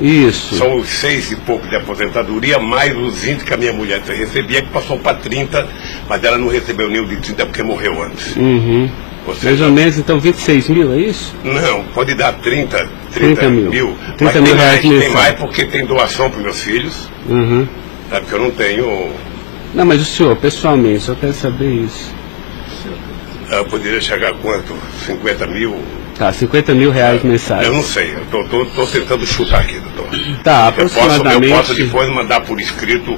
Isso. São os 6 e pouco de aposentadoria, mais os 20 que a minha mulher recebia, que passou para 30, mas ela não recebeu nem o de 30 porque morreu antes. Uhum. Mais ou menos, então, 26 mil, é isso? Não, pode dar 30 mil. 30 mil reais mensais. Tem mais porque tem doação para os meus filhos. Uhum. Sabe que eu não tenho... Não, mas o senhor, pessoalmente, só quero saber isso. Eu poderia chegar a quanto? 50 mil? Tá, 50 mil reais mensais. Eu não sei, eu tô tentando chutar aqui, doutor. Tá, aproximadamente... Eu posso depois mandar por escrito,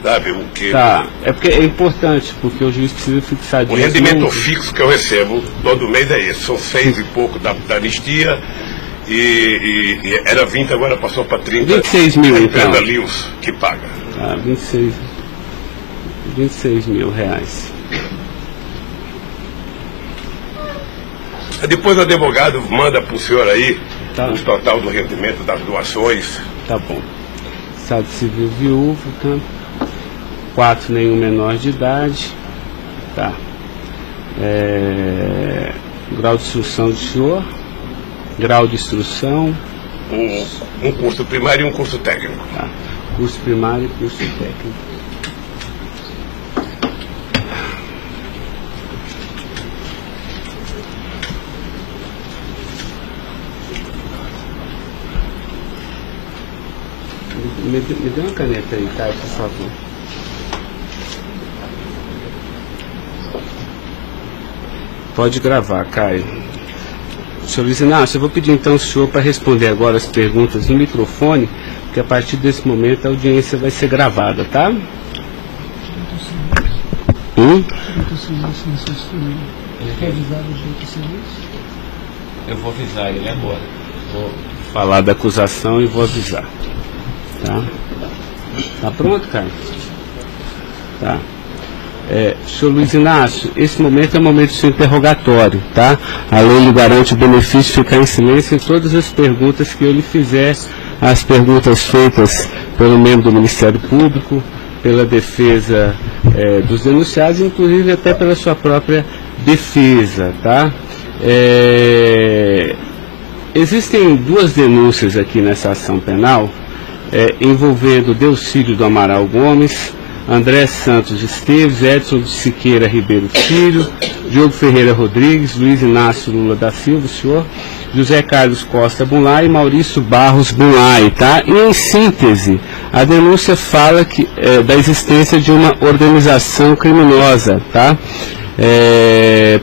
sabe, o que... Tá, é porque é importante, porque o juiz precisa fixar O rendimento fixo que eu recebo todo mês é esse, são 6 e pouco da anistia, e era 20, agora passou para 30. 26 mil, então. A Lewis que paga. Tá, 26 mil reais. Depois o advogado manda para o senhor aí tá. O total do rendimento das doações. Tá bom. Estado civil viúvo, tá? 4, nenhum menor de idade. Tá. Grau de instrução do senhor. Grau de instrução. Um curso primário e um curso técnico. Tá. Curso primário e curso técnico. Me dê uma caneta aí, Caio, por favor. Pode gravar, Caio. Senhor Luiz Inácio, eu vou pedir então ao senhor para responder agora as perguntas no microfone, porque a partir desse momento a audiência vai ser gravada, tá? Eu vou avisar ele agora. Vou falar da acusação e vou avisar. Tá? Tá pronto, cara? Tá. Senhor Luiz Inácio, esse momento é o momento do seu interrogatório, tá? A lei lhe garante o benefício de ficar em silêncio em todas as perguntas que eu lhe fizer, as perguntas feitas pelo membro do Ministério Público, pela defesa dos denunciados, inclusive até pela sua própria defesa, tá? Existem 2 denúncias aqui nessa ação penal, envolvendo Delcídio do Amaral Gomes, André Santos Esteves, Edson de Siqueira Ribeiro Filho, Diogo Ferreira Rodrigues, Luiz Inácio Lula da Silva, o senhor, José Carlos Costa Bunlai e Maurício Barros Bunlai, tá? E em síntese, a denúncia fala da existência de uma organização criminosa, tá?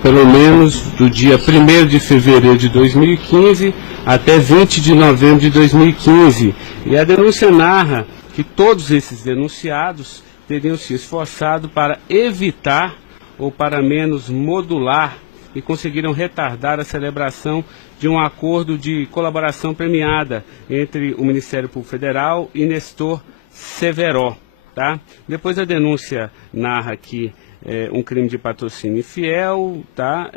Pelo menos do dia 1º de fevereiro de 2015 até 20 de novembro de 2015. E a denúncia narra que todos esses denunciados teriam se esforçado para evitar ou para menos modular e conseguiram retardar a celebração de um acordo de colaboração premiada entre o Ministério Público Federal e Nestor Severo, tá? Depois a denúncia narra que um crime de patrocínio infiel, tá?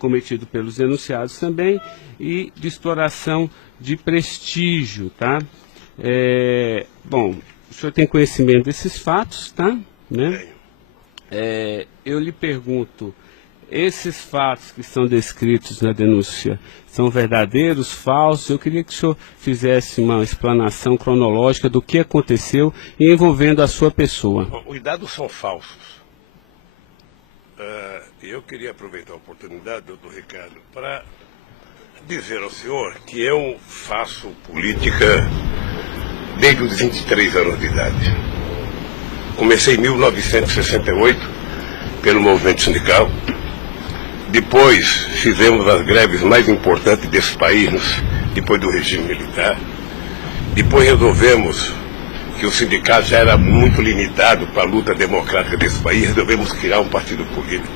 Cometido pelos denunciados também, e de exploração de prestígio, tá? Bom, o senhor tem conhecimento desses fatos, tá? Né? Eu lhe pergunto, esses fatos que são descritos na denúncia são verdadeiros, falsos? Eu queria que o senhor fizesse uma explanação cronológica do que aconteceu envolvendo a sua pessoa. Os dados são falsos. Eu queria aproveitar a oportunidade, doutor Ricardo, para dizer ao senhor que eu faço política desde os 23 anos de idade. Comecei em 1968 pelo movimento sindical. Depois fizemos as greves mais importantes desse país, depois do regime militar. Depois resolvemos que o sindicato já era muito limitado para a luta democrática desse país, resolvemos criar um partido político.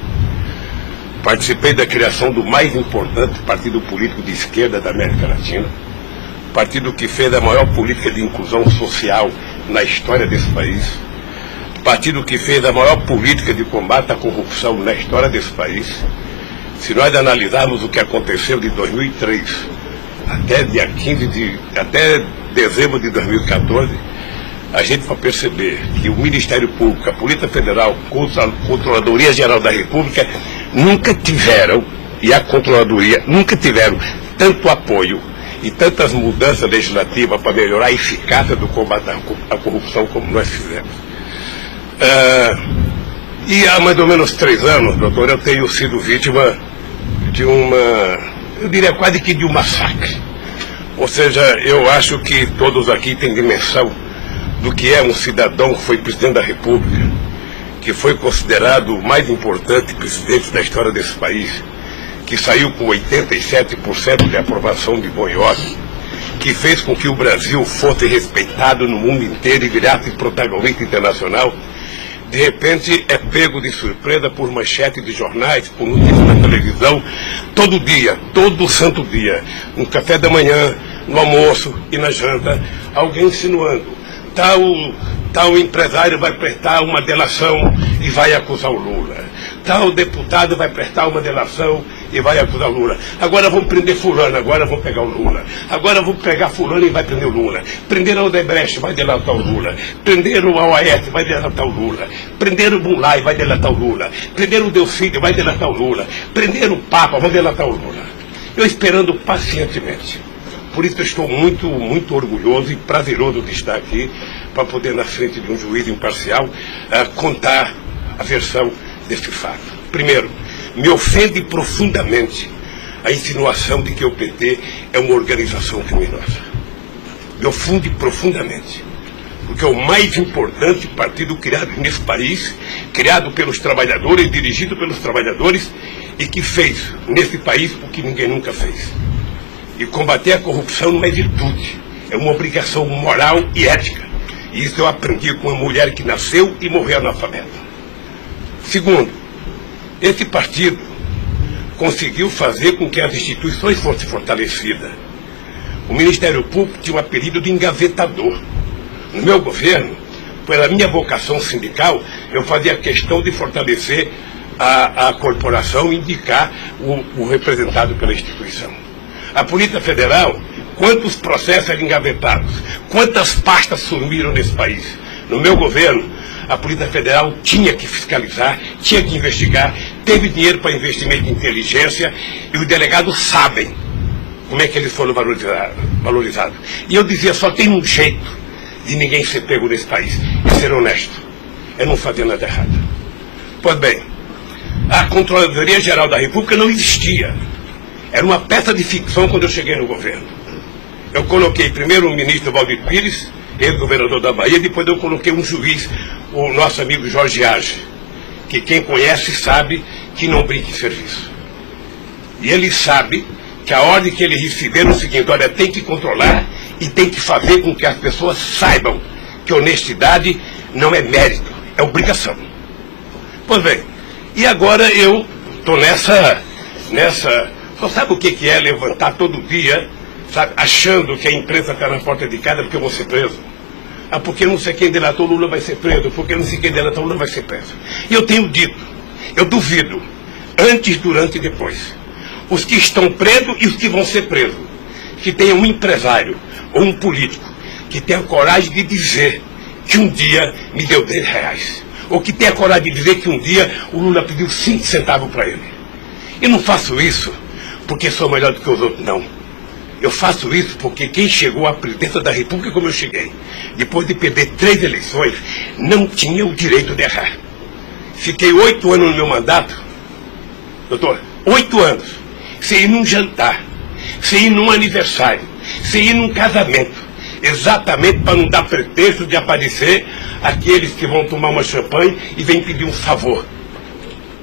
Participei da criação do mais importante partido político de esquerda da América Latina, partido que fez a maior política de inclusão social na história desse país, partido que fez a maior política de combate à corrupção na história desse país. Se nós analisarmos o que aconteceu de 2003 até dezembro de 2014, a gente vai perceber que o Ministério Público, a Polícia Federal, a Controladoria Geral da República nunca tiveram, e a Controladoria nunca tiveram tanto apoio e tantas mudanças legislativas para melhorar a eficácia do combate à corrupção como nós fizemos. E há mais ou menos 3 anos, doutor, eu tenho sido vítima de eu diria quase que de um massacre. Ou seja, eu acho que todos aqui têm dimensão do que é um cidadão que foi presidente da República, que foi considerado o mais importante presidente da história desse país, que saiu com 87% de aprovação de bom e óbvio, que fez com que o Brasil fosse respeitado no mundo inteiro e virasse protagonista internacional. De repente é pego de surpresa por manchetes de jornais, por notícias na televisão, todo dia, todo santo dia, no café da manhã, no almoço e na janta, alguém insinuando, tal empresário vai prestar uma delação e vai acusar o Lula. Tal deputado vai prestar uma delação e vai acusar o Lula. Agora vão prender fulano, agora vão pegar o Lula. Agora vão pegar fulano e vai prender o Lula. Prenderam o Odebrecht, vai delatar o Lula. Prenderam o Aoaete, vai delatar o Lula. Prenderam o Bunlai, vai delatar o Lula. Prenderam o Delfídio, vai delatar o Lula. Prenderam o Papa, vai delatar o Lula. Eu esperando pacientemente. Por isso eu estou muito, muito orgulhoso e prazeroso de estar aqui para poder, na frente de um juiz imparcial, contar a versão deste fato. Primeiro, me ofende profundamente a insinuação de que o PT é uma organização criminosa. Me ofende profundamente, porque é o mais importante partido criado nesse país, criado pelos trabalhadores, dirigido pelos trabalhadores, e que fez nesse país o que ninguém nunca fez. E combater a corrupção não é virtude, é uma obrigação moral e ética. E isso eu aprendi com uma mulher que nasceu e morreu analfabeta. Segundo, esse partido conseguiu fazer com que as instituições fossem fortalecidas. O Ministério Público tinha um apelido de engavetador. No meu governo, pela minha vocação sindical, eu fazia questão de fortalecer a corporação e indicar o representado pela instituição. A Polícia Federal, quantos processos eram engavetados, quantas pastas sumiram nesse país. No meu governo, a Polícia Federal tinha que fiscalizar, tinha que investigar, teve dinheiro para investimento em inteligência e os delegados sabem como é que eles foram valorizados. E eu dizia, só tem um jeito de ninguém ser pego nesse país, é ser honesto, é não fazer nada errado. Pois bem, a Controladoria Geral da República não existia. Era uma peça de ficção quando eu cheguei no governo. Eu coloquei primeiro o ministro Valdir Pires, ex-governador da Bahia, depois eu coloquei um juiz, o nosso amigo Jorge Age, que quem conhece sabe que não brinca em serviço. E ele sabe que a ordem que ele recebeu é o seguinte, olha, tem que controlar e tem que fazer com que as pessoas saibam que honestidade não é mérito, é obrigação. Pois bem, e agora eu estou nessa... Só sabe o que é levantar todo dia, sabe, achando que a imprensa está na porta de casa porque eu vou ser preso? Ah, porque não sei quem delatou Lula vai ser preso, porque não sei quem delatou Lula vai ser preso. E eu tenho dito, eu duvido, antes, durante e depois, os que estão presos e os que vão ser presos, que tenha um empresário ou um político que tenha coragem de dizer que um dia me deu R$10, ou que tenha coragem de dizer que um dia o Lula pediu 5 centavos para ele. Eu não faço isso porque sou melhor do que os outros, não. Eu faço isso porque quem chegou à presidência da República como eu cheguei, depois de perder 3 eleições, não tinha o direito de errar. Fiquei 8 anos no meu mandato, doutor, 8 anos, sem ir num jantar, sem ir num aniversário, sem ir num casamento, exatamente para não dar pretexto de aparecer aqueles que vão tomar uma champanhe e vêm pedir um favor.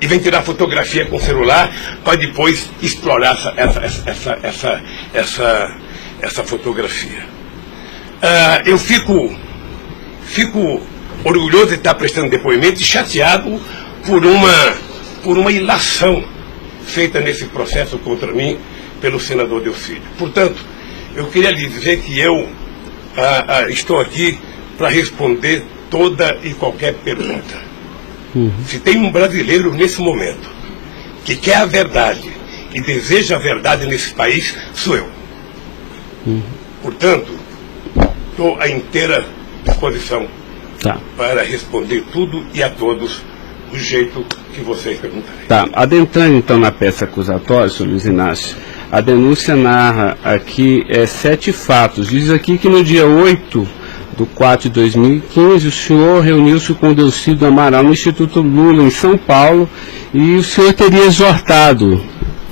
E vem tirar fotografia com o celular para depois explorar essa fotografia. Eu fico orgulhoso de estar prestando depoimento e chateado por uma ilação feita nesse processo contra mim pelo senador Delfídio. Portanto, eu queria lhe dizer que eu estou aqui para responder toda e qualquer pergunta. Se tem um brasileiro nesse momento que quer a verdade e deseja a verdade nesse país, sou eu. Portanto, estou à inteira disposição para responder tudo e a todos do jeito que vocês perguntarem. Tá, adentrando então na peça acusatória, senhor Luiz Inácio, A denúncia narra aqui 7 fatos. Diz aqui que no dia 8/4/2015, o senhor reuniu-se com o Delcídio Amaral no Instituto Lula, em São Paulo, e o senhor teria exortado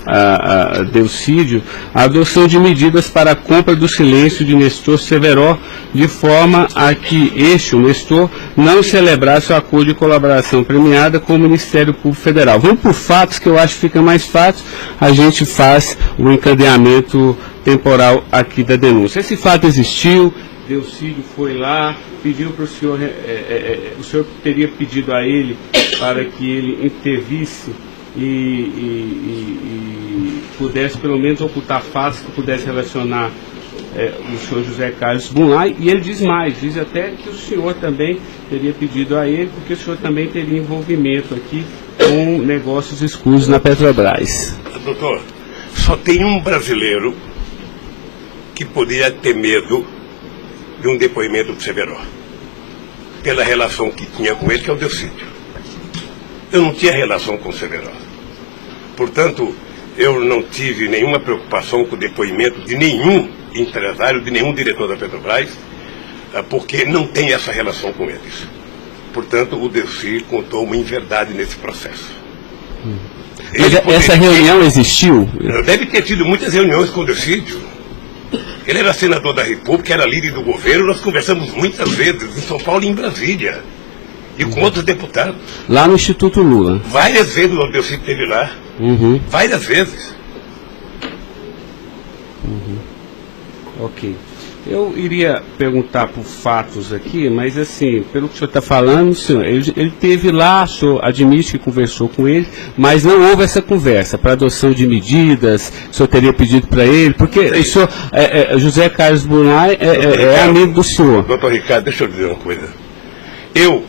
a Delcídio a adoção de medidas para a compra do silêncio de Nestor Severo, de forma a que o Nestor, não celebrasse o acordo de colaboração premiada com o Ministério Público Federal. Vamos por fatos, que eu acho que fica mais fácil, a gente faz o encadeamento temporal aqui da denúncia. Esse fato existiu, Delcídio foi lá, pediu para o senhor, o senhor teria pedido a ele para que ele intervisse e pudesse pelo menos ocultar fatos que pudesse relacionar o senhor José Carlos Bunlai, e ele diz mais, diz até que o senhor também teria pedido a ele, porque o senhor também teria envolvimento aqui com negócios escusos na Petrobras. Doutor, só tem um brasileiro que poderia ter medo de um depoimento do Severo, pela relação que tinha com ele, que é o Delcídio. Eu não tinha relação com o Severo. Portanto, eu não tive nenhuma preocupação com o depoimento de nenhum empresário, de nenhum diretor da Petrobras, porque não tem essa relação com eles. Portanto, o Delcídio contou uma inverdade nesse processo. Essa reunião existiu? Deve ter tido muitas reuniões com o Delcídio. Ele era senador da República, era líder do governo, nós conversamos muitas vezes em São Paulo e em Brasília. E com outros deputados. Lá no Instituto Lula? Várias vezes o Delcídio esteve lá. Várias vezes. Ok. Eu iria perguntar por fatos aqui, mas assim, pelo que o senhor está falando, senhor, ele teve lá, o senhor admite que conversou com ele, mas não houve essa conversa para adoção de medidas, o senhor teria pedido para ele, porque o senhor, José Carlos Bunlai é amigo do senhor. Doutor Ricardo, deixa eu dizer uma coisa. Eu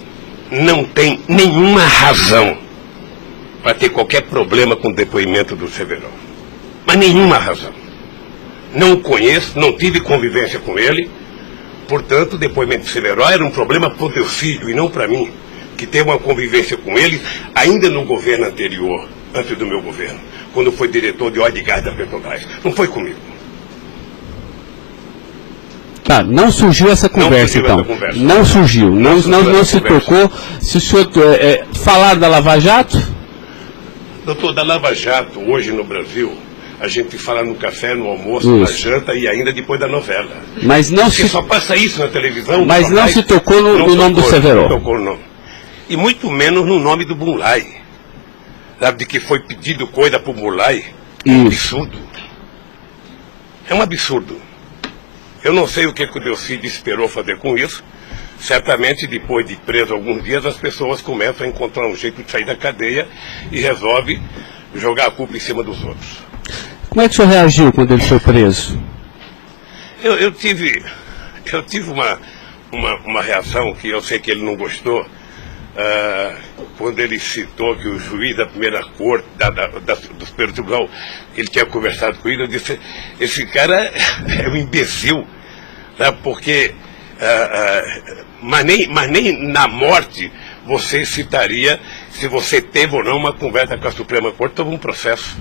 não tenho nenhuma razão para ter qualquer problema com o depoimento do Severo. Mas nenhuma razão. Não o conheço, não tive convivência com ele. Portanto, o depoimento do Severo era um problema para o Delcídio e não para mim, que teve uma convivência com ele ainda no governo anterior, antes do meu governo, quando foi diretor de óleo e gás da Petrobras. Não foi comigo. Tá, não surgiu essa conversa, então. Não surgiu, não se tocou. Se o senhor falar da Lava Jato? Doutor, da Lava Jato, hoje no Brasil, a gente fala no café, no almoço, na janta e ainda depois da novela. Mas não porque só passa isso na televisão. Mas não se tocou no nome do Severo. Não tocou, não. E muito menos no nome do Bunlai. Sabe, de que foi pedido coisa para o Bunlai? É um absurdo. É um absurdo. Eu não sei o que o Delcídio esperou fazer com isso. Certamente, depois de preso alguns dias, as pessoas começam a encontrar um jeito de sair da cadeia e resolve jogar a culpa em cima dos outros. Como é que o senhor reagiu quando ele foi preso? Eu tive uma reação que eu sei que ele não gostou, quando ele citou que o juiz da primeira corte, do Superior Tribunal, ele tinha conversado com ele. Eu disse, esse cara é um imbecil, né? Porque mas nem na morte você citaria se você teve ou não uma conversa com a Suprema Corte sobre um processo.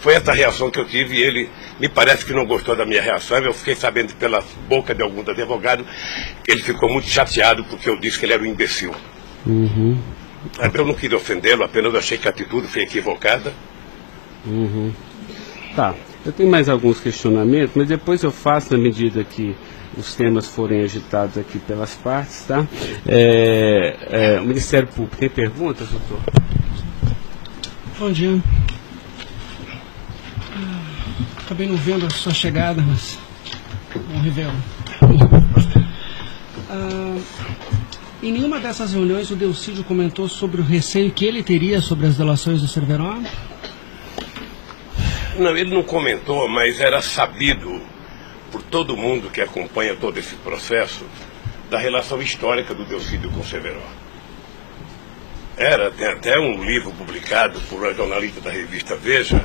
Foi essa reação que eu tive e ele me parece que não gostou da minha reação. Eu fiquei sabendo pela boca de alguns advogados que ele ficou muito chateado porque eu disse que ele era um imbecil. Eu não queria ofendê-lo, apenas achei que a atitude foi equivocada. Tá, eu tenho mais alguns questionamentos, mas depois eu faço na medida que os temas forem agitados aqui pelas partes, tá? O Ministério Público, tem perguntas, doutor? Bom dia. Acabei não vendo a sua chegada, mas não revelo. Em nenhuma dessas reuniões o Delcídio comentou sobre o receio que ele teria sobre as delações do Severo? Não, ele não comentou, mas era sabido por todo mundo que acompanha todo esse processo da relação histórica do Delcídio com o Severo. Tem até um livro publicado por uma jornalista da revista Veja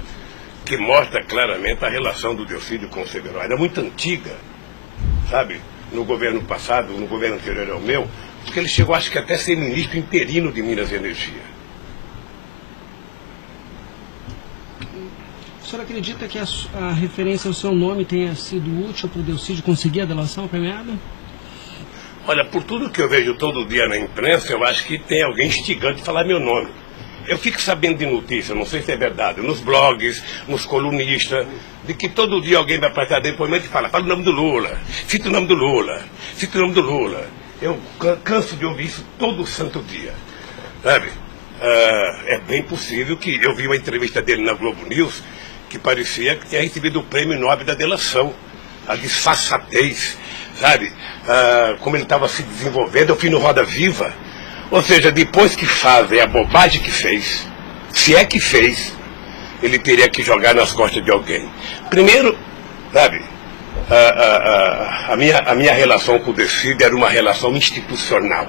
que mostra claramente a relação do Delcídio com o Severo. Era muito antiga, sabe? No governo passado, no governo anterior ao meu, porque ele chegou, acho que até ser ministro interino de Minas e Energia. senhor acredita que a referência ao seu nome tenha sido útil para o Delcídio conseguir a delação premiada? Olha, por tudo que eu vejo todo dia na imprensa, eu acho que tem alguém instigando de falar meu nome. Eu fico sabendo de notícia, não sei se é verdade, nos blogs, nos colunistas, de que todo dia alguém vai prestar depoimento e fala o nome do Lula, cita o nome do Lula, cita o nome do Lula. Eu canso de ouvir isso todo santo dia, sabe? É bem possível que eu vi uma entrevista dele na Globo News que parecia que tinha recebido o prêmio Nobel da delação, a disfarçatez, sabe? Como ele estava se desenvolvendo, eu fui no Roda Viva. Ou seja, depois que fazem a bobagem que fez, se é que fez, ele teria que jogar nas costas de alguém. Primeiro, sabe, a minha relação com o Delcídio era uma relação institucional.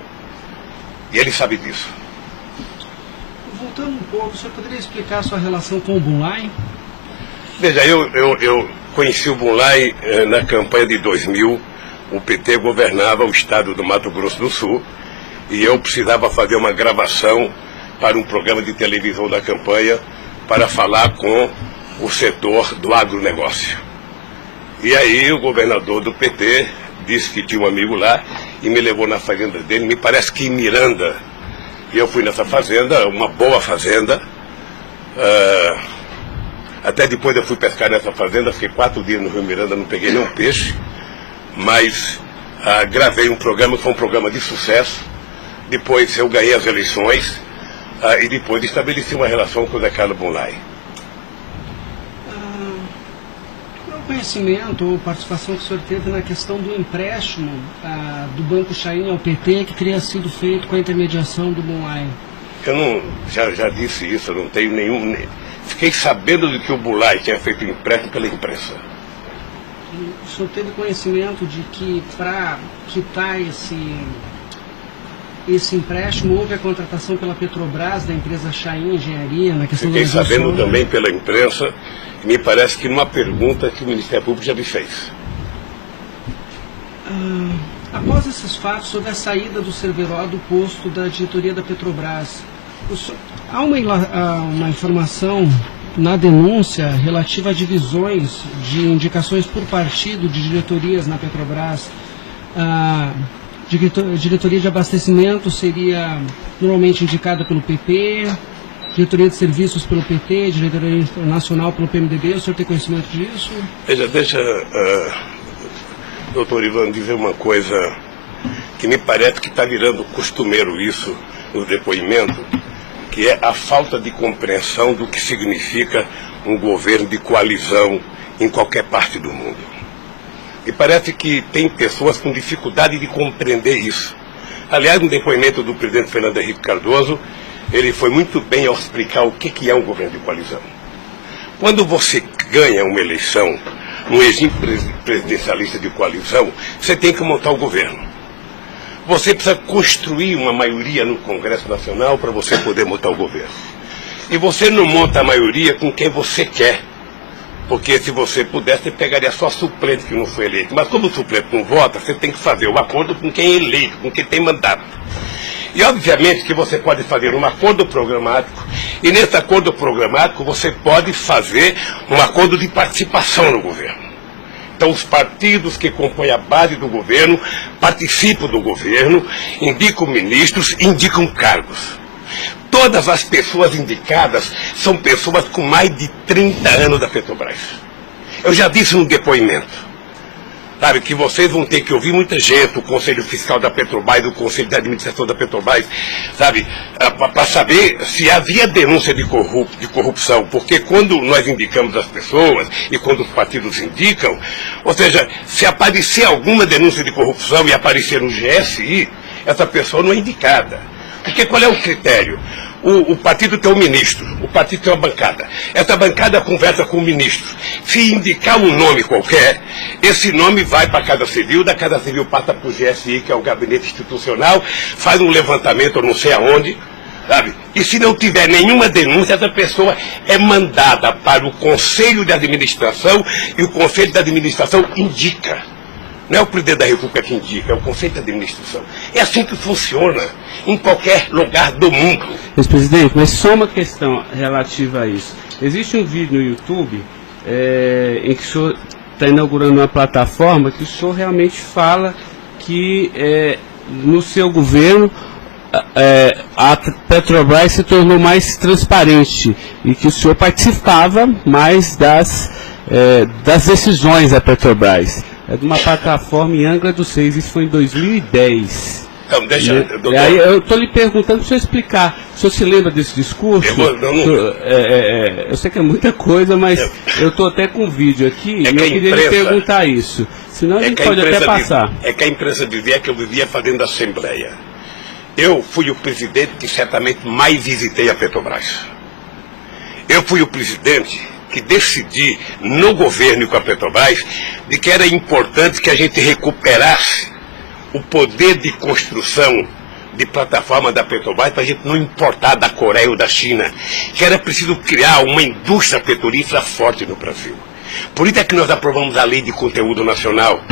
E ele sabe disso. Voltando um pouco, o senhor poderia explicar a sua relação com o Bunlai? Veja, eu conheci o Bunlai na campanha de 2000. O PT governava o estado do Mato Grosso do Sul. E eu precisava fazer uma gravação para um programa de televisão da campanha para falar com o setor do agronegócio. E aí o governador do PT disse que tinha um amigo lá e me levou na fazenda dele, me parece que em Miranda. E eu fui nessa fazenda, uma boa fazenda. Até depois eu fui pescar nessa fazenda, fiquei 4 dias no Rio Miranda, não peguei nenhum peixe. Mas gravei um programa, foi um programa de sucesso. Depois eu ganhei as eleições e depois estabeleci uma relação com o Zé Carlos Bunlai. Qual é o conhecimento ou participação que o senhor teve na questão do empréstimo do Banco Chain ao PT que teria sido feito com a intermediação do Bunlai? Eu não, já disse isso, eu não tenho nenhum... Fiquei sabendo de que o Bunlai tinha feito empréstimo pela imprensa. O senhor teve conhecimento de que para quitar esse empréstimo, houve a contratação pela Petrobras, da empresa Chain Engenharia, na questão Fiquei da sabendo também pela imprensa, e me parece que numa pergunta que o Ministério Público já me fez. Após esses fatos, sobre a saída do Cerveró do posto da diretoria da Petrobras, há uma informação na denúncia relativa a divisões de indicações por partido de diretorias na Petrobras. Diretoria de abastecimento seria normalmente indicada pelo PP, diretoria de serviços pelo PT, diretoria nacional pelo PMDB. O senhor tem conhecimento disso? Deixa, doutor Ivan, dizer uma coisa que me parece que está virando costumeiro isso no depoimento, que é a falta de compreensão do que significa um governo de coalizão em qualquer parte do mundo. E parece que tem pessoas com dificuldade de compreender isso. Aliás, no depoimento do presidente Fernando Henrique Cardoso, ele foi muito bem ao explicar o que é um governo de coalizão. Quando você ganha uma eleição, um regime presidencialista de coalizão, você tem que montar o governo. Você precisa construir uma maioria no Congresso Nacional para você poder montar o governo. E você não monta a maioria com quem você quer. Porque se você pudesse, você pegaria só suplente que não foi eleito. Mas como o suplente não vota, você tem que fazer um acordo com quem é eleito, com quem tem mandato. E obviamente que você pode fazer um acordo programático, e nesse acordo programático você pode fazer um acordo de participação no governo. Então os partidos que compõem a base do governo participam do governo, indicam ministros, indicam cargos. Todas as pessoas indicadas são pessoas com mais de 30 anos da Petrobras. Eu já disse no depoimento, sabe, que vocês vão ter que ouvir muita gente, o Conselho Fiscal da Petrobras, o Conselho de Administração da Petrobras, sabe, para saber se havia denúncia de corrupção, porque quando nós indicamos as pessoas e quando os partidos indicam, ou seja, se aparecer alguma denúncia de corrupção e aparecer no GSI, essa pessoa não é indicada. Porque qual é o critério? O partido tem um ministro, o partido tem uma bancada. Essa bancada conversa com o ministro. Se indicar um nome qualquer, esse nome vai para a Casa Civil, da Casa Civil passa para o GSI, que é o Gabinete Institucional, faz um levantamento, eu não sei aonde, sabe? E se não tiver nenhuma denúncia, essa pessoa é mandada para o Conselho de Administração e o Conselho de Administração indica. Não é o presidente da República que indica, é o Conselho de Administração. É assim que funciona em qualquer lugar do mundo. Ex-presidente, mas só uma questão relativa a isso. Existe um vídeo no YouTube em que o senhor está inaugurando uma plataforma que o senhor realmente fala que no seu governo a Petrobras se tornou mais transparente e que o senhor participava mais das decisões da Petrobras. É de uma plataforma em Angra dos Reis, isso foi em 2010. Então, deixa, doutor. Aí eu estou lhe perguntando para o senhor explicar. O senhor se lembra desse discurso? Eu sei que é muita coisa, mas eu estou até com um vídeo aqui e eu queria lhe perguntar isso. Senão a gente pode até passar. É que a imprensa dizia que eu vivia fazendo assembleia. Eu fui o presidente que certamente mais visitei a Petrobras. Eu fui o presidente que decidi no governo e com a Petrobras de que era importante que a gente recuperasse o poder de construção de plataforma da Petrobras para a gente não importar da Coreia ou da China, que era preciso criar uma indústria petrolífera forte no Brasil. Por isso é que nós aprovamos a Lei de Conteúdo Nacional.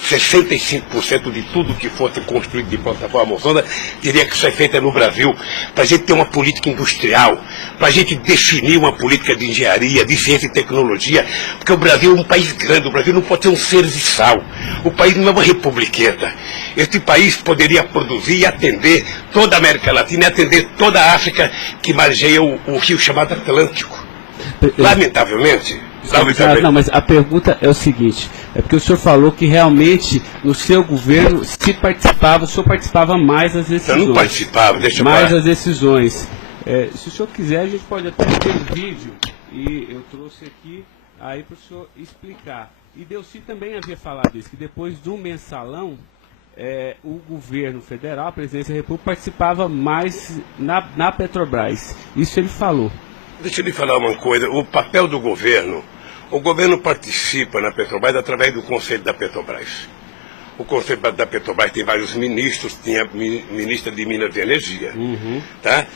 65% de tudo que fosse construído de plataforma ozônica teria que ser feita no Brasil, para a gente ter uma política industrial, para a gente definir uma política de engenharia, de ciência e tecnologia, porque o Brasil é um país grande, o Brasil não pode ser um serviçal, o país não é uma republiqueta. Este país poderia produzir e atender toda a América Latina e atender toda a África que margeia o rio chamado Atlântico. Lamentavelmente. Não, mas a pergunta é o seguinte, é porque o senhor falou que realmente no seu governo, se participava, o senhor participava mais das decisões. Eu não participava, deixa eu mais falar. as decisões. Se o senhor quiser, a gente pode até ter um vídeo, e eu trouxe aqui aí para o senhor explicar. E Delcy também havia falado isso, que depois do mensalão, o governo federal, a presidência da República, participava mais na Petrobras. Isso ele falou. Deixa eu lhe falar uma coisa, o papel do governo, o governo participa na Petrobras através do Conselho da Petrobras. O Conselho da Petrobras tem vários ministros, tinha ministra de Minas e Energia. Tá?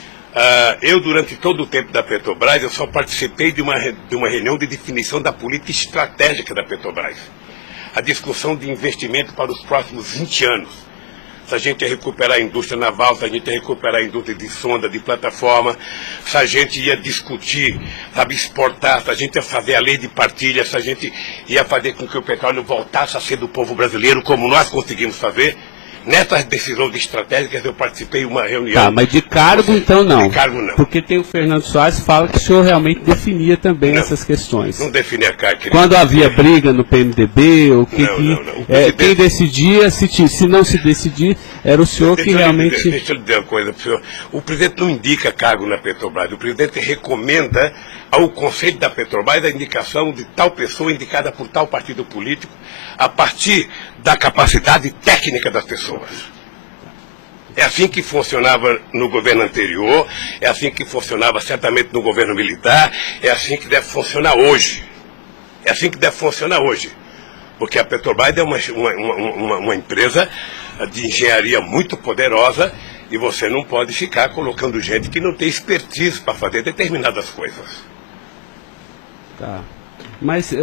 Eu, durante todo o tempo da Petrobras, eu só participei de uma reunião de definição da política estratégica da Petrobras. A discussão de investimento para os próximos 20 anos. Se a gente ia recuperar a indústria naval, se a gente ia recuperar a indústria de sonda, de plataforma, se a gente ia discutir, sabe, exportar, se a gente ia fazer a lei de partilha, se a gente ia fazer com que o petróleo voltasse a ser do povo brasileiro, como nós conseguimos fazer. Nessas decisões estratégicas eu participei de uma reunião. Tá, mas de cargo então não. De cargo não. Porque tem o Fernando Soares que fala que o senhor realmente definia também essas questões. Não definia cargo. Quando havia briga no PMDB, ou não. Quem decidia, se não se decidir, era o senhor que realmente... Deixa eu lhe dizer uma coisa para o senhor. O presidente não indica cargo na Petrobras. O presidente recomenda ao Conselho da Petrobras a indicação de tal pessoa indicada por tal partido político a partir da capacidade técnica das pessoas. É assim que funcionava no governo anterior, é assim que funcionava certamente no governo militar, é assim que deve funcionar hoje. É assim que deve funcionar hoje. Porque a Petrobras é uma empresa de engenharia muito poderosa e você não pode ficar colocando gente que não tem expertise para fazer determinadas coisas. Tá. Mas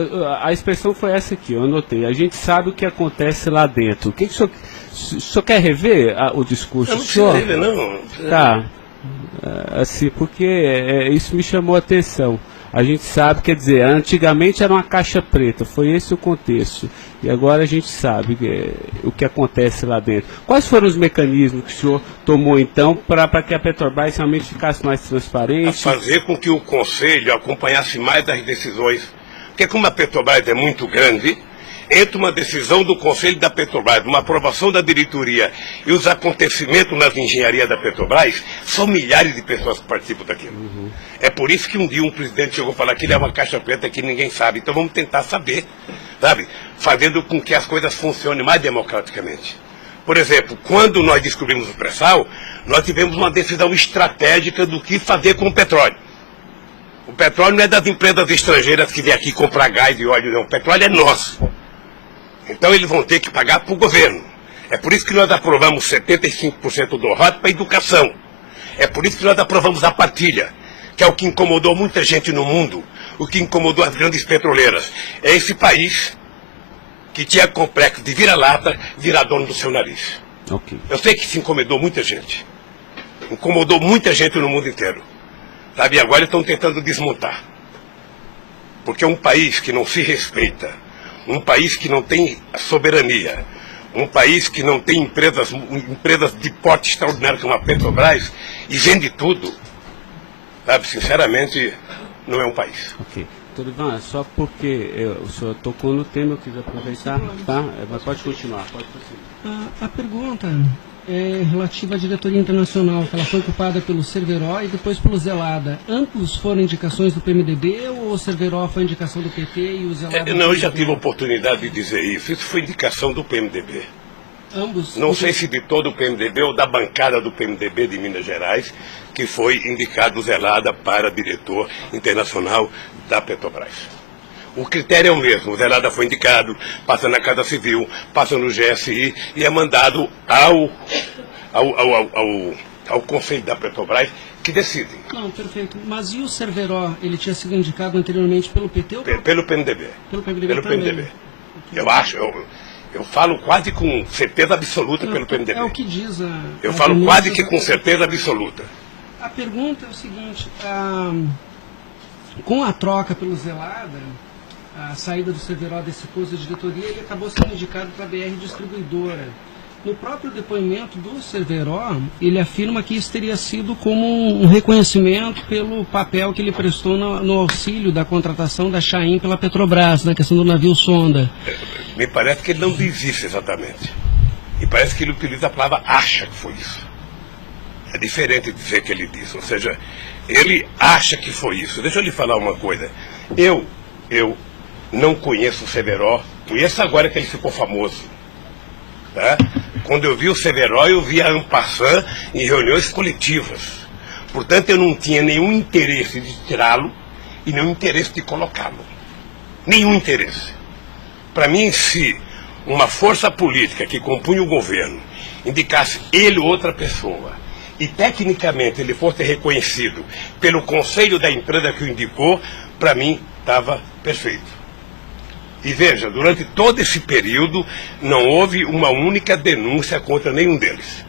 a expressão foi essa aqui, eu anotei. A gente sabe o que acontece lá dentro. O que o senhor quer rever o discurso? Eu não preciso rever, não. Tá. Assim, porque isso me chamou a atenção. A gente sabe, quer dizer, antigamente era uma caixa preta, foi esse o contexto. E agora a gente sabe o que acontece lá dentro. Quais foram os mecanismos que o senhor tomou, então, para que a Petrobras realmente ficasse mais transparente? A fazer com que o Conselho acompanhasse mais as decisões. Porque como a Petrobras é muito grande, entre uma decisão do Conselho da Petrobras, uma aprovação da diretoria e os acontecimentos nas engenharias da Petrobras, são milhares de pessoas que participam daquilo. É por isso que um dia um presidente chegou a falar que ele é uma caixa preta que ninguém sabe. Então vamos tentar saber, sabe? Fazendo com que as coisas funcionem mais democraticamente. Por exemplo, quando nós descobrimos o pré-sal, nós tivemos uma decisão estratégica do que fazer com o petróleo. O petróleo não é das empresas estrangeiras que vêm aqui comprar gás e óleo, não. O petróleo é nosso. Então eles vão ter que pagar para o governo. É por isso que nós aprovamos 75% do ROT para a educação. É por isso que nós aprovamos a partilha, que é o que incomodou muita gente no mundo, o que incomodou as grandes petroleiras. É esse país que tinha complexo de vira-lata, virar dono do seu nariz. Ok. Eu sei que isso incomodou muita gente. Incomodou muita gente no mundo inteiro. Sabe, e agora estão tentando desmontar. Porque um país que não se respeita, um país que não tem soberania, um país que não tem empresas de porte extraordinário como a Petrobras e vende tudo, sabe, sinceramente, não é um país. Ok. Doutor Ivan, só porque o senhor tocou no tema, eu quis aproveitar, tá? Mas pode continuar, pode prosseguir. A pergunta é relativa à diretoria internacional, que ela foi ocupada pelo Cerveró e depois pelo Zelada. Ambos foram indicações do PMDB ou o Cerveró foi indicação do PT e o Zelada... Não, eu já tive a oportunidade de dizer isso. Isso foi indicação do PMDB. Ambos? Não sei se de todo o PMDB ou da bancada do PMDB de Minas Gerais, que foi indicado o Zelada para diretor internacional da Petrobras. O critério é o mesmo. O Zelada foi indicado, passa na Casa Civil, passa no GSI e é mandado ao Conselho da Petrobras, que decide. Não, perfeito. Mas e o Cerveró? Ele tinha sido indicado anteriormente pelo PT ou Pelo PMDB. Pelo PMDB Pelo também. PMDB. Eu acho, eu falo quase com certeza absoluta pelo PMDB. É o que diz a... Eu falo quase que com certeza absoluta. A pergunta é o seguinte, com a troca pelo Zelada, a saída do Cerveró desse posto de diretoria, ele acabou sendo indicado para a BR Distribuidora. No próprio depoimento do Cerveró, ele afirma que isso teria sido como um reconhecimento pelo papel que ele prestou no auxílio da contratação da Chain pela Petrobras, na questão do navio sonda. Me parece que ele não diz isso exatamente. Me parece que ele utiliza a palavra acha que foi isso. É diferente de dizer que ele disse. Ou seja, ele acha que foi isso. Deixa eu lhe falar uma coisa. Eu não conheço o Cerveró. Conheço agora que ele ficou famoso. Tá? Quando eu vi o Cerveró, eu vi a en passant em reuniões coletivas. Portanto, eu não tinha nenhum interesse de tirá-lo e nenhum interesse de colocá-lo. Nenhum interesse. Para mim, se uma força política que compunha o governo indicasse ele ou outra pessoa e tecnicamente ele fosse reconhecido pelo conselho da empresa que o indicou, para mim estava perfeito. E veja, durante todo esse período não houve uma única denúncia contra nenhum deles.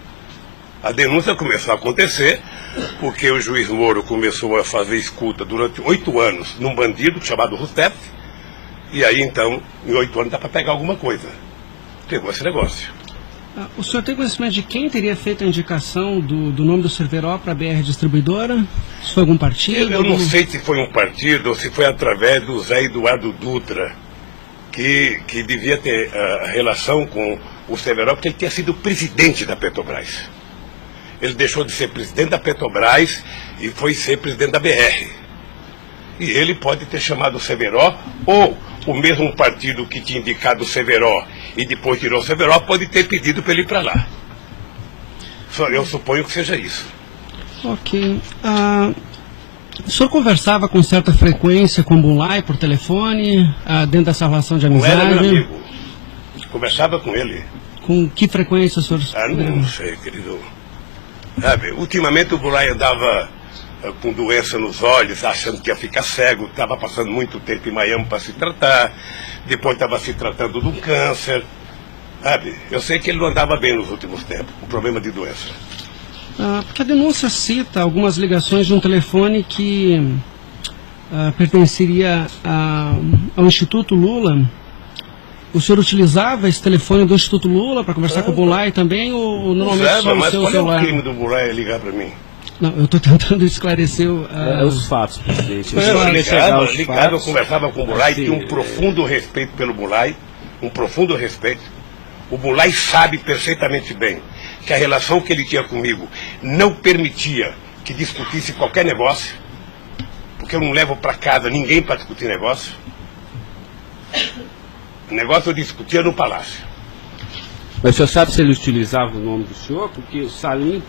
A denúncia começou a acontecer porque o juiz Moro começou a fazer escuta durante 8 anos num bandido chamado Rousseff, e aí então, em 8 anos dá para pegar alguma coisa. Pegou esse negócio. O senhor tem conhecimento de quem teria feito a indicação do nome do Cerveró para a BR Distribuidora? Se foi algum partido? Eu não sei se foi um partido ou se foi através do Zé Eduardo Dutra, que devia ter relação com o Cerveró, porque ele tinha sido presidente da Petrobras. Ele deixou de ser presidente da Petrobras e foi ser presidente da BR. E ele pode ter chamado o Cerveró, ou o mesmo partido que tinha indicado o Cerveró e depois tirou o Cerveró pode ter pedido para ele ir para lá. Eu suponho que seja isso. Ok. O senhor conversava com certa frequência com o Bulay por telefone, dentro dessa relação de amizade? Não era meu amigo. Conversava com ele. Com que frequência o senhor... Não sei, querido. Sabe, ultimamente o Bulay andava com doença nos olhos, achando que ia ficar cego, estava passando muito tempo em Miami para se tratar, depois estava se tratando de um câncer. Sabe, eu sei que ele não andava bem nos últimos tempos, com problema de doença. Porque a denúncia cita algumas ligações de um telefone que pertenceria ao Instituto Lula. O senhor utilizava esse telefone do Instituto Lula para conversar com o Bulay também, ou normalmente só o mas seu qual celular? É o crime do Bulay ligar para mim? Não, eu estou tentando esclarecer os fatos, presidente. Eu ligava, eu conversava com o Bulay, tinha um profundo respeito pelo Bulay, um profundo respeito. O Bulay sabe perfeitamente bem que a relação que ele tinha comigo não permitia que discutisse qualquer negócio, porque eu não levo para casa ninguém para discutir negócio. O negócio eu discutia no palácio. Mas o senhor sabe se ele utilizava o nome do senhor? Porque o Salim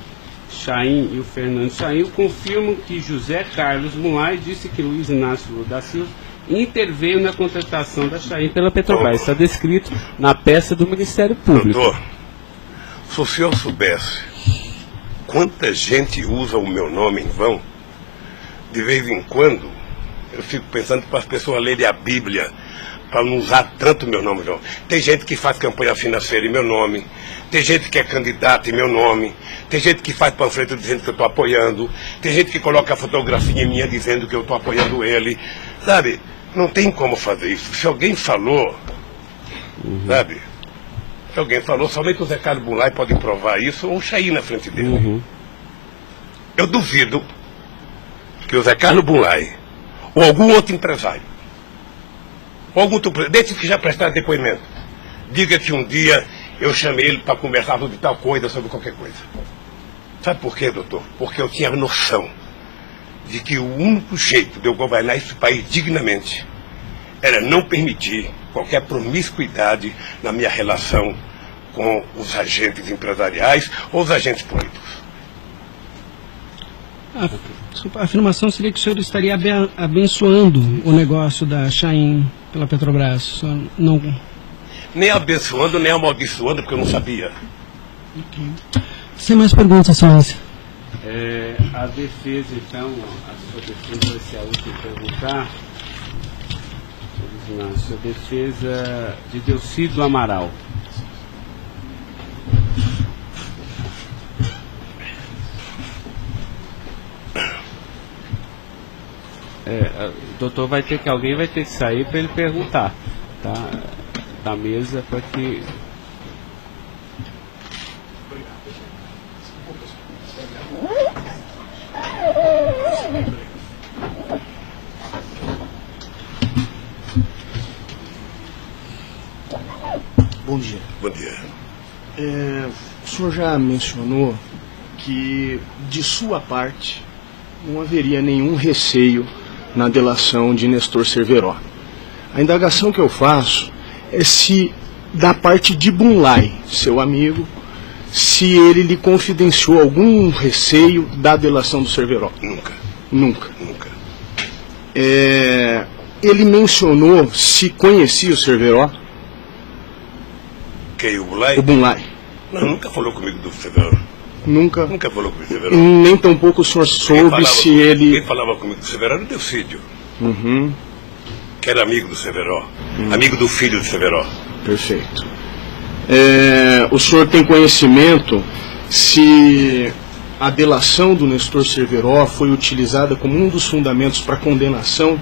Chain e o Fernando Chain confirmam que José Carlos Mulay disse que Luiz Inácio Lula da Silva interveio na contratação da Chain pela Petrobras. Está descrito na peça do Ministério Público. Doutor, se o senhor soubesse quanta gente usa o meu nome em vão, de vez em quando eu fico pensando para as pessoas lerem a Bíblia para não usar tanto meu nome, não. Tem gente que faz campanha financeira em meu nome, tem gente que é candidato em meu nome, tem gente que faz panfleto dizendo que eu estou apoiando, tem gente que coloca a fotografia minha dizendo que eu estou apoiando ele, sabe? Não tem como fazer isso. Se alguém falou, sabe? Se alguém falou, somente o Zé Carlos Bunlai pode provar isso, ou o Chaí na frente dele. Eu duvido que o Zé Carlos Bunlai, ou algum outro empresário, ou algum outro, desses que já prestaram depoimento, diga que um dia eu chamei ele para conversar sobre tal coisa, sobre qualquer coisa. Sabe por quê, doutor? Porque eu tinha noção de que o único jeito de eu governar esse país dignamente era não permitir qualquer promiscuidade na minha relação com os agentes empresariais ou os agentes políticos. A afirmação seria que o senhor estaria abençoando o negócio da Chaim pela Petrobras. O senhor não... Nem abençoando, nem amaldiçoando, porque eu não sabia. Sem mais perguntas, excelência. A defesa, então, a sua defesa vai ser a última a perguntar. A sua defesa de Delcídio Amaral. Doutor, alguém vai ter que sair para ele perguntar, tá? Da mesa para que... Bom dia. Bom dia. O senhor já mencionou que, de sua parte, não haveria nenhum receio na delação de Nestor Cerveró. A indagação que eu faço é se, da parte de Bunlai, seu amigo, se ele lhe confidenciou algum receio da delação do Cerveró. Nunca. Nunca. Nunca. Ele mencionou se conhecia o Cerveró? Quem, o Bunlai? O Bunlai. Não, nunca falou comigo do Cerveró. Nunca? Nunca falou comigo do Cerveró. Nem tampouco o senhor soube se ele... Quem falava comigo do Cerveró era o Delcídio. Uhum. Que era amigo do Cerveró. Amigo do filho do Cerveró. Perfeito. O senhor tem conhecimento se a delação do Nestor Cerveró foi utilizada como um dos fundamentos para a condenação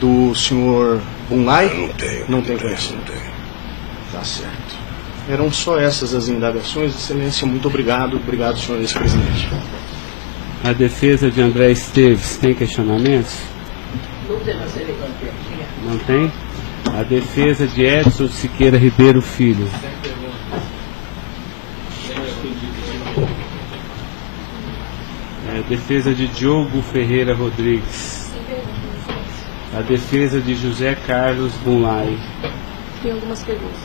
do senhor Bunlai? Não tenho. Não tem conhecimento. Não tenho. Tá certo. Eram só essas as indagações. Excelência, muito obrigado. Obrigado, senhor vice-presidente. A defesa de André Esteves tem questionamentos? Não tem? A defesa de Edson Siqueira Ribeiro Filho. A defesa de Diogo Ferreira Rodrigues. A defesa de José Carlos Bunlai. Tem algumas perguntas.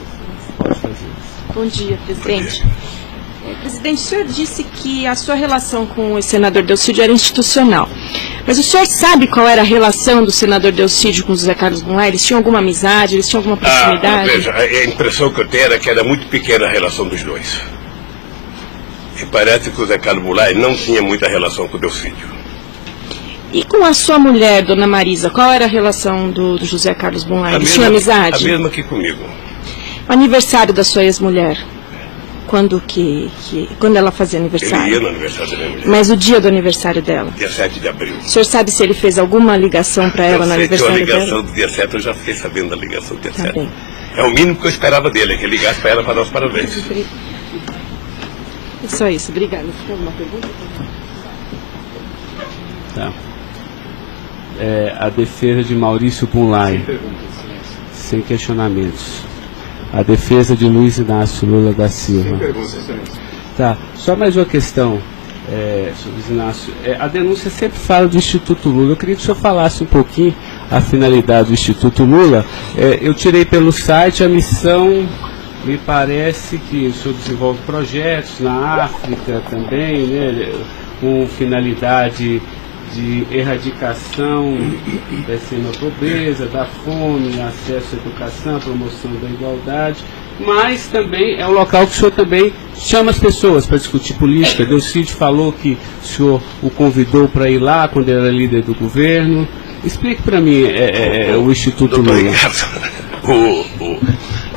Pode fazer. Bom dia, presidente. Presidente, o senhor disse que a sua relação com o senador Delcídio era institucional. Mas o senhor sabe qual era a relação do senador Delcídio com o José Carlos Bunlai? Eles tinham alguma amizade? Eles tinham alguma proximidade? Veja, a impressão que eu tenho era que era muito pequena a relação dos dois. E parece que o José Carlos Bunlai não tinha muita relação com o Delcídio. E com a sua mulher, dona Marisa, qual era a relação do José Carlos Bunlai? Eles tinham amizade? A mesma que comigo. O aniversário da sua ex-mulher? Quando ela fazia aniversário? Ele ia no aniversário da minha mulher. Mas o dia do aniversário dela? Dia 7 de abril. O senhor sabe se ele fez alguma ligação para ela no aniversário dela? A ligação do dia 7, eu já fiquei sabendo da ligação do dia 7. Bem. É o mínimo que eu esperava dele, que ele ligasse para ela para dar os parabéns. É só isso, obrigada. Tem alguma pergunta? Tá. A defesa de Maurício Bunlai. Sem questionamentos. A defesa de Luiz Inácio Lula da Silva. Tá. Só mais uma questão, Luiz Inácio. A denúncia sempre fala do Instituto Lula. Eu queria que o senhor falasse um pouquinho a finalidade do Instituto Lula. Eu tirei pelo site a missão. Me parece que o senhor desenvolve projetos na África também, né, com finalidade de erradicação da extrema pobreza, da fome, acesso à educação, promoção da igualdade, mas também é um local que o senhor também chama as pessoas para discutir política. Delcídio falou que o senhor o convidou para ir lá quando ele era líder do governo. Explique para mim o Instituto Lula. Ricardo,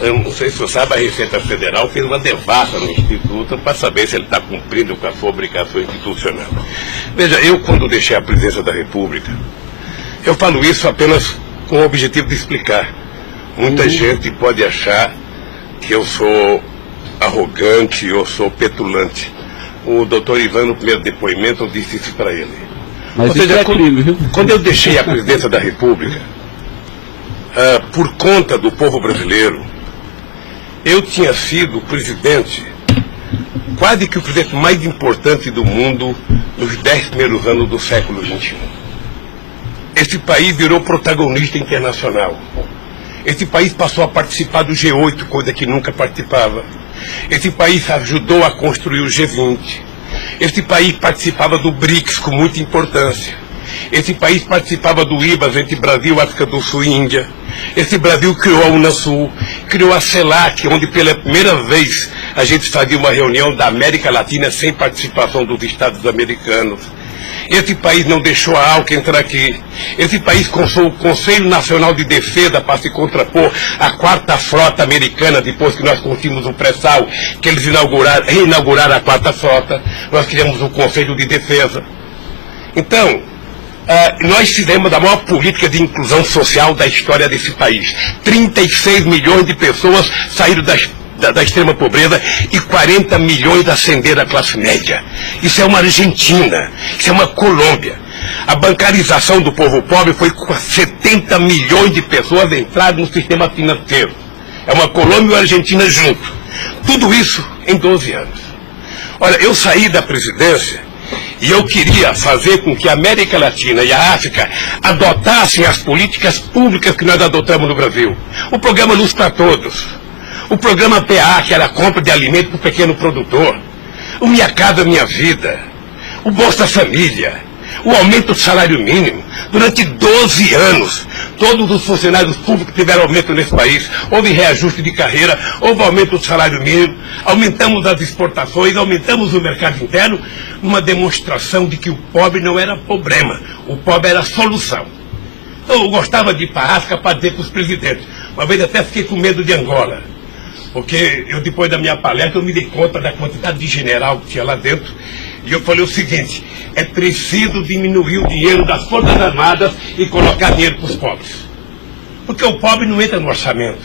Eu não sei se você sabe, a Receita Federal fez uma devassa no Instituto para saber se ele está cumprindo com a sua obrigação institucional. Veja, eu quando deixei a presidência da República, eu falo isso apenas com o objetivo de explicar. Muita gente pode achar que eu sou arrogante, eu sou petulante. O doutor Ivan, no primeiro depoimento, eu disse isso para ele. Mas ou seja, crime, viu? quando eu deixei a presidência da República, por conta do povo brasileiro, eu tinha sido presidente, quase que o presidente mais importante do mundo nos 10 primeiros anos do século XXI. Esse país virou protagonista internacional. Esse país passou a participar do G8, coisa que nunca participava. Esse país ajudou a construir o G20. Esse país participava do BRICS com muita importância. Esse país participava do IBAS entre Brasil, África do Sul e Índia. Esse Brasil criou a Unasul, criou a CELAC, onde pela primeira vez a gente fazia uma reunião da América Latina sem participação dos Estados americanos. Esse país não deixou a ALCA entrar aqui. Esse país construiu o Conselho Nacional de Defesa para se contrapor à 4ª Frota Americana, depois que nós conseguimos o pré-sal, que eles reinauguraram a 4ª Frota. Nós criamos o Conselho de Defesa. Então, nós fizemos a maior política de inclusão social da história desse país. 36 milhões de pessoas saíram da extrema pobreza e 40 milhões ascenderam à classe média. Isso é uma Argentina, isso é uma Colômbia. A bancarização do povo pobre foi com 70 milhões de pessoas entraram no sistema financeiro. É uma Colômbia e uma Argentina junto. Tudo isso em 12 anos. Olha, eu saí da presidência e eu queria fazer com que a América Latina e a África adotassem as políticas públicas que nós adotamos no Brasil. O programa Luz para Todos. O programa PA, que era a compra de alimento para o pequeno produtor. O Minha Casa Minha Vida. O Bolsa Família. O aumento do salário mínimo. Durante 12 anos, todos os funcionários públicos tiveram aumento nesse país. Houve reajuste de carreira, houve aumento do salário mínimo. Aumentamos as exportações, aumentamos o mercado interno, numa demonstração de que o pobre não era problema. O pobre era a solução. Então, eu gostava de ir para a África para dizer para os presidentes. Uma vez até fiquei com medo de Angola. Porque eu, depois da minha palestra, eu me dei conta da quantidade de general que tinha lá dentro. E eu falei o seguinte, é preciso diminuir o dinheiro das Forças Armadas e colocar dinheiro para os pobres. Porque o pobre não entra no orçamento.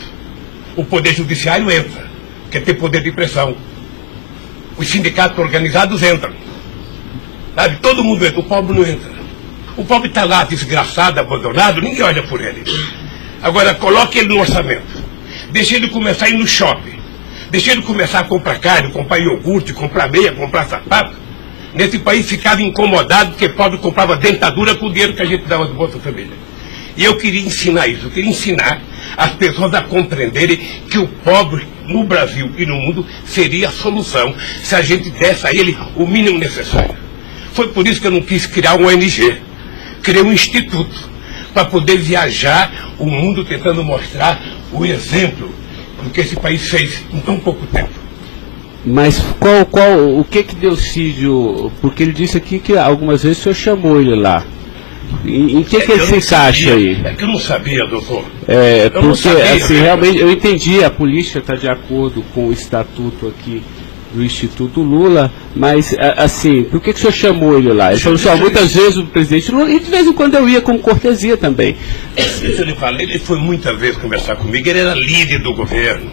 O Poder Judiciário entra, porque tem poder de pressão. Os sindicatos organizados entram. Sabe? Todo mundo entra, o pobre não entra. O pobre está lá desgraçado, abandonado, ninguém olha por ele. Agora, coloque ele no orçamento. Deixa ele começar a ir no shopping. Deixa ele começar a comprar carne, comprar iogurte, comprar meia, comprar sapato. Nesse país ficava incomodado porque pobre comprava dentadura com o dinheiro que a gente dava do Bolsa Família. E eu queria ensinar isso. Eu queria ensinar as pessoas a compreenderem que o pobre no Brasil e no mundo seria a solução se a gente desse a ele o mínimo necessário. Foi por isso que eu não quis criar uma ONG. Criei um instituto para poder viajar o mundo tentando mostrar o exemplo do que esse país fez em tão pouco tempo. Mas o que Delcídio, porque ele disse aqui que algumas vezes o senhor chamou ele lá. Em que ele se encaixa aí? É que eu não sabia, doutor. Porque assim, realmente, eu entendi, a política está de acordo com o estatuto aqui do Instituto Lula, mas assim, por que o senhor chamou ele lá? Ele falou assim, muitas vezes o presidente Lula, e de vez em quando eu ia com cortesia também. Deixa eu lhe falar, ele foi muitas vezes conversar comigo, ele era líder do governo.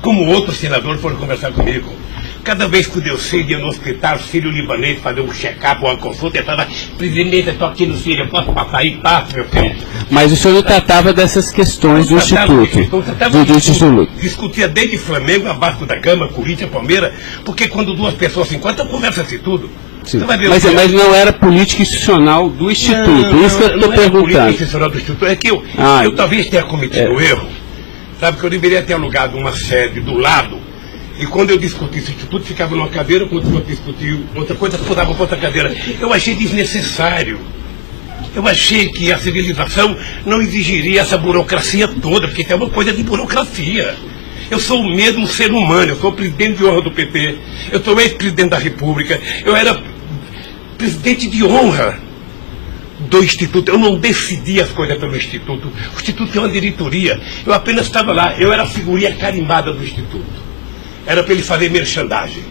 Como outros senadores foram conversar comigo. Cada vez que o Delcídio ia no hospital sírio-libanês fazer um check-up ou uma consulta, ele falava, presidente, eu estou aqui no Sírio, eu posso passar aí? Passa, meu filho. Mas o senhor não tratava dessas questões do Instituto? Discutia desde Flamengo a Vasco da Gama, Corinthians, Palmeiras, porque quando duas pessoas se encontram, conversa-se tudo. Mas não era política institucional do Instituto, isso que eu estou perguntando. Política institucional do Instituto, é que eu talvez tenha cometido erro, sabe, que eu deveria ter alugado uma sede do lado. E quando eu discuti esse instituto, ficava numa cadeira, quando eu discutia outra coisa, mudava para outra cadeira. Eu achei desnecessário. Eu achei que a civilização não exigiria essa burocracia toda, porque é uma coisa de burocracia. Eu sou o mesmo ser humano, eu sou presidente de honra do PT, eu sou ex-presidente da República, eu era presidente de honra do Instituto. Eu não decidi as coisas pelo Instituto. O Instituto tem uma diretoria. Eu apenas estava lá. Eu era a figurinha carimbada do Instituto. Era para ele fazer merchandising.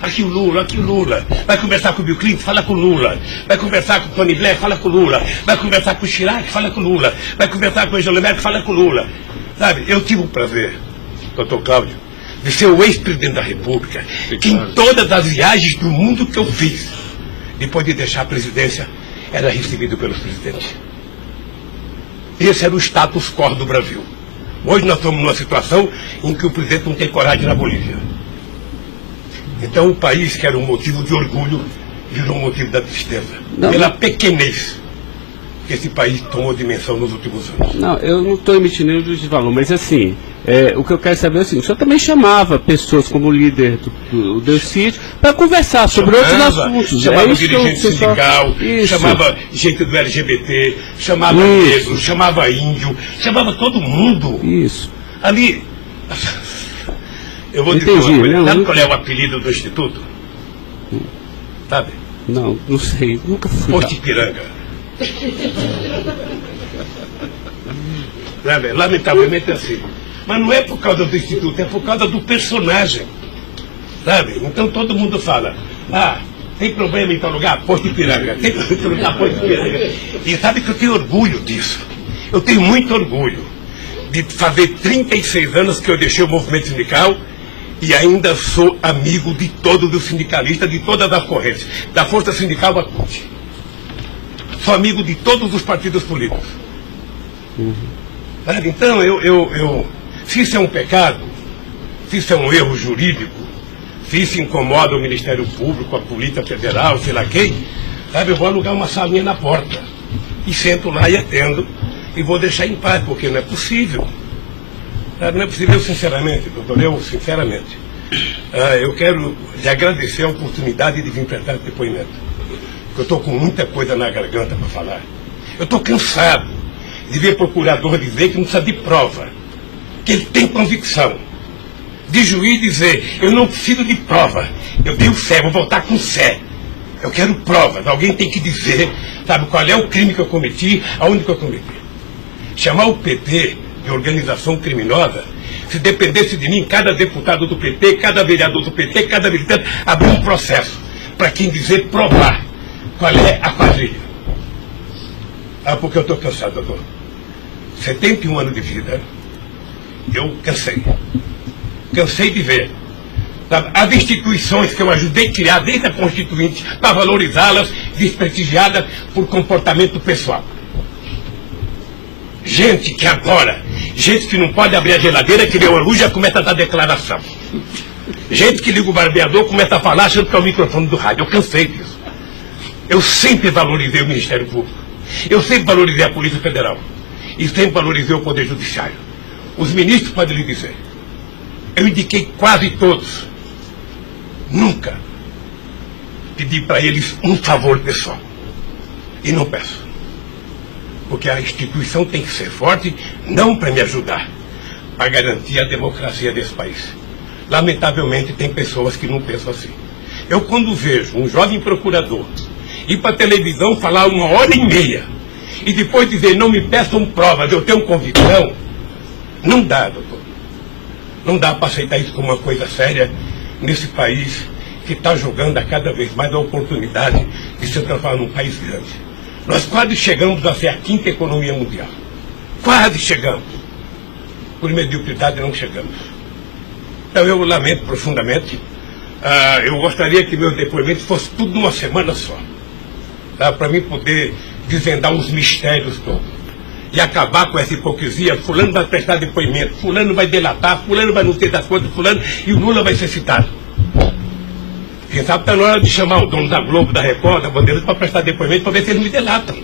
Aqui o Lula, aqui o Lula. Vai conversar com o Bill Clinton, fala com o Lula. Vai conversar com o Tony Blair, fala com o Lula. Vai conversar com o Chirac, fala com o Lula. Vai conversar com o Angela Merkel, fala com o Lula. Sabe, eu tive o prazer, doutor Cláudio, de ser o ex-presidente da República, que em todas as viagens do mundo que eu fiz, depois de deixar a presidência, era recebido pelos presidentes. Esse era o status quo do Brasil. Hoje nós estamos numa situação em que o presidente não tem coragem na Bolívia. Então o país, que era um motivo de orgulho, virou um motivo da tristeza. Pela pequenez que esse país tomou dimensão nos últimos anos. Não, eu não estou emitindo nenhum juízo de valor, mas assim, o que eu quero saber é o seguinte: o senhor também chamava pessoas como líder do Delcídio para conversar sobre outros assuntos. Chamava dirigente sindical, chamava gente do LGBT, chamava negro, chamava índio, chamava todo mundo. Isso. Ali, eu vou dizer uma coisa, sabe qual é o apelido do Instituto? Sabe? Não sei, nunca fui. Posto Ipiranga. Lamentavelmente é assim. Mas não é por causa do Instituto, é por causa do personagem. Sabe? Então todo mundo fala: tem problema em tal lugar? Posto Ipiranga. Tem problema em tal lugar? Posto Ipiranga. E sabe que eu tenho orgulho disso. Eu tenho muito orgulho de fazer 36 anos que eu deixei o movimento sindical e ainda sou amigo de todos os sindicalistas, de todas as correntes, da Força Sindical à CUT. Sou amigo de todos os partidos políticos. Então, se isso é um pecado, se isso é um erro jurídico, se isso incomoda o Ministério Público, a Polícia Federal, sei lá quem, eu vou alugar uma salinha na porta. E sento lá e atendo, e vou deixar em paz, porque não é possível. Não é possível, sinceramente, doutor, eu quero lhe agradecer a oportunidade de vir prestar esse depoimento. Eu estou com muita coisa na garganta para falar. Eu estou cansado de ver procurador dizer que não precisa de prova, que ele tem convicção. De juiz dizer: eu não preciso de prova, eu tenho fé, vou voltar com fé. Eu quero provas, alguém tem que dizer, qual é o crime que eu cometi, aonde que eu cometi. Chamar o PT de organização criminosa, se dependesse de mim, cada deputado do PT, cada vereador do PT, cada militante, abrir um processo para quem dizer provar qual é a quadrilha. Porque eu estou cansado, doutor. 71 anos de vida, eu cansei. Cansei de ver as instituições que eu ajudei a criar desde a Constituinte, para valorizá-las, desprestigiadas por comportamento pessoal. Gente que não pode abrir a geladeira, que deu a luz, já começa a dar declaração. Gente que liga o barbeador, começa a falar achando que é o microfone do rádio. Eu cansei disso. Eu sempre valorizei o Ministério Público. Eu sempre valorizei a Polícia Federal. E sempre valorizei o Poder Judiciário. Os ministros podem lhe dizer. Eu indiquei quase todos. Nunca pedi para eles um favor pessoal. E não peço. Porque a instituição tem que ser forte, não para me ajudar, para garantir a democracia desse país. Lamentavelmente, tem pessoas que não pensam assim. Eu, quando vejo um jovem procurador ir para a televisão falar 1h30 e depois dizer: não me peçam provas, eu tenho convicção, não dá, doutor. Não dá para aceitar isso como uma coisa séria nesse país que está jogando a cada vez mais a oportunidade de se transformar num país grande. Nós quase chegamos a ser a 5ª economia mundial. Quase chegamos. Por mediocridade não chegamos. Então eu lamento profundamente. Eu gostaria que meu depoimento fosse tudo numa semana só. Para mim poder desvendar os mistérios todos. E acabar com essa hipocrisia. Fulano vai prestar depoimento, fulano vai delatar, fulano vai não ter das coisas, fulano, e o Lula vai ser citado. Quem sabe está na hora de chamar o dono da Globo, da Record, da Bandeirantes para prestar depoimento para ver se eles me delatam.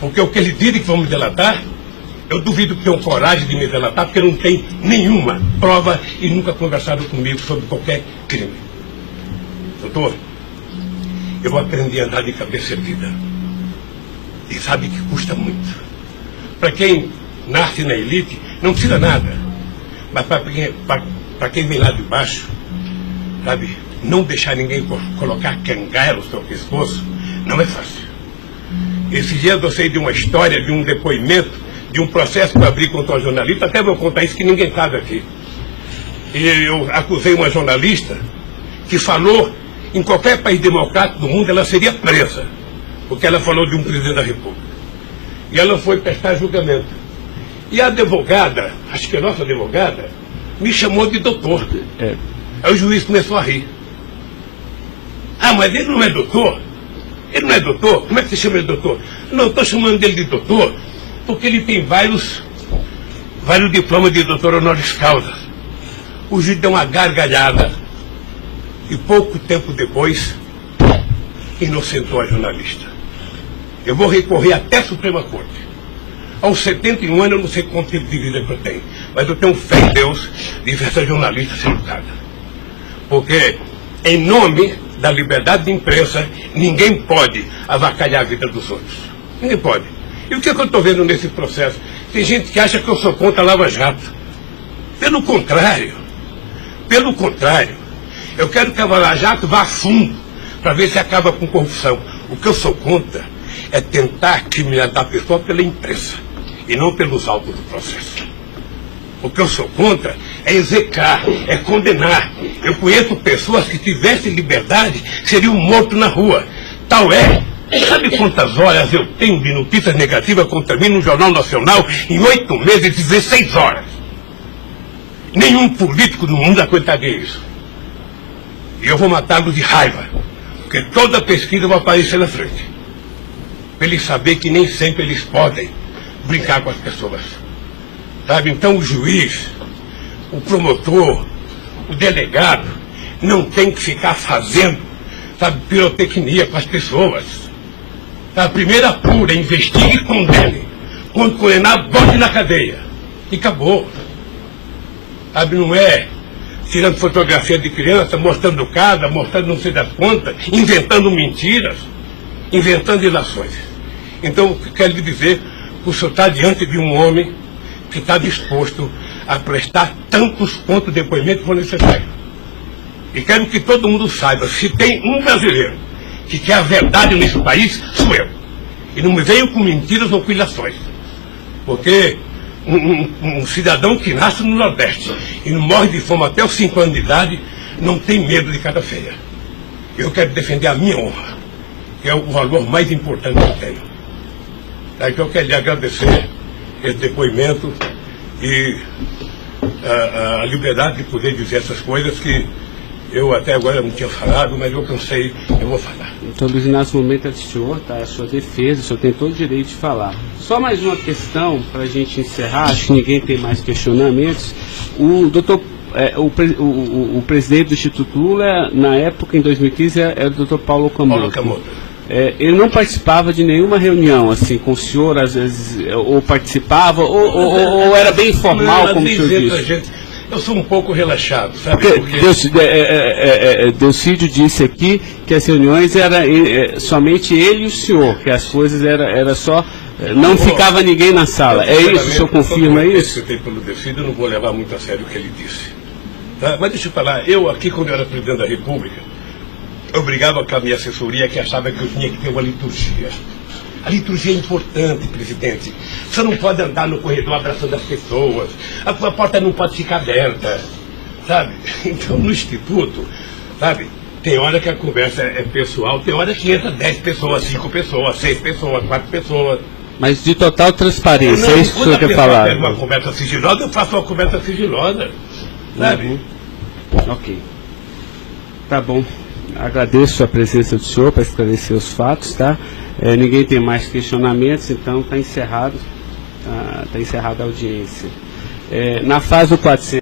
Porque o que eles dizem que vão me delatar, eu duvido que tenham coragem de me delatar, porque não tem nenhuma prova e nunca conversaram comigo sobre qualquer crime. Doutor, eu aprendi a andar de cabeça erguida. E sabe que custa muito. Para quem nasce na elite, não precisa nada. Mas para quem vem lá de baixo, sabe, não deixar ninguém colocar cangaia no seu pescoço, não é fácil. Esses dias eu sei de uma história, de um depoimento, de um processo que eu abri contra uma jornalista, até vou contar isso que ninguém sabe aqui. E eu acusei uma jornalista que falou, em qualquer país democrático do mundo, ela seria presa, porque ela falou de um presidente da República. E ela foi prestar julgamento. E a advogada, acho que a nossa advogada, me chamou de doutor. Aí o juiz começou a rir. Ah, mas ele não é doutor? Ele não é doutor? Como é que você chama ele de doutor? Não, eu estou chamando dele de doutor porque ele tem vários diplomas de doutor honoris causa. O juiz deu uma gargalhada e pouco tempo depois inocentou a jornalista. Eu vou recorrer até a Suprema Corte. Aos 71 anos eu não sei quanto tempo de vida que eu tenho, mas eu tenho fé em Deus de ver essa jornalista ser lutada. Porque, em nome da liberdade de imprensa, ninguém pode avacalhar a vida dos outros. Ninguém pode. E o que eu estou vendo nesse processo? Tem gente que acha que eu sou contra a Lava Jato. Pelo contrário, eu quero que a Lava Jato vá a fundo para ver se acaba com corrupção. O que eu sou contra é tentar criminalizar a pessoa pela imprensa e não pelos autos do processo. O que eu sou contra é execrar, é condenar. Eu conheço pessoas que tivessem liberdade seriam mortos na rua. Tal é. Sabe quantas horas eu tenho de notícias negativas contra mim no Jornal Nacional em 8 meses, 16 horas? Nenhum político no mundo aguentaria isso. E eu vou matá-los de raiva, porque toda pesquisa vai aparecer na frente. Para eles saberem que nem sempre eles podem brincar com as pessoas. Sabe? Então o juiz, o promotor, o delegado, não tem que ficar fazendo, sabe, pirotecnia com as pessoas. A primeira apura, investigue e condene. Quando condenar, bote na cadeia. E acabou. Sabe, não é tirando fotografia de criança, mostrando casa, mostrando não sei das quantas, inventando mentiras, inventando ilações. Então, quero lhe dizer que o senhor está diante de um homem que está disposto a prestar tantos quanto depoimentos for necessário. E quero que todo mundo saiba, se tem um brasileiro que quer a verdade nesse país, sou eu. E não me venham com mentiras ou com ilações. Porque um cidadão que nasce no Nordeste e não morre de fome até os 5 anos de idade, não tem medo de cara feia. Eu quero defender a minha honra, que é o valor mais importante que eu tenho. Então eu quero lhe agradecer esse depoimento e a liberdade de poder dizer essas coisas que eu até agora não tinha falado, mas eu cansei, eu vou falar. Então, Luiz Inácio, o momento é do senhor, tá? A sua defesa, o senhor tem todo o direito de falar. Só mais uma questão para a gente encerrar, acho que ninguém tem mais questionamentos. O presidente do Instituto Lula, na época, em 2015, era o doutor Paulo Camoto. Ele não participava de nenhuma reunião, assim, com o senhor, às vezes, ou participava, ou era bem informal, como o senhor disse? Eu sou um pouco relaxado, sabe? Porque... Delcídio disse aqui que as reuniões eram somente ele e o senhor, que as coisas era só... Não ficava ninguém na sala. É isso? O senhor confirma isso? Eu pelo Delcídio, eu não vou levar muito a sério o que ele disse. Tá? Mas deixa eu falar, eu aqui, quando eu era presidente da República, eu brigava com a minha assessoria que achava que eu tinha que ter uma liturgia. A liturgia é importante, presidente. Você não pode andar no corredor abraçando as pessoas. A porta não pode ficar aberta, sabe? Então, no Instituto, sabe, tem hora que a conversa é pessoal, tem hora que entra 10 pessoas, 5 pessoas, 6 pessoas, 4 pessoas. Mas de total transparência, é isso que o senhor quer falar? Quando uma conversa sigilosa, eu faço uma conversa sigilosa, sabe? Ok. Tá bom. Agradeço a presença do senhor para esclarecer os fatos, tá? Ninguém tem mais questionamentos, então está encerrado a audiência. Na fase do 400.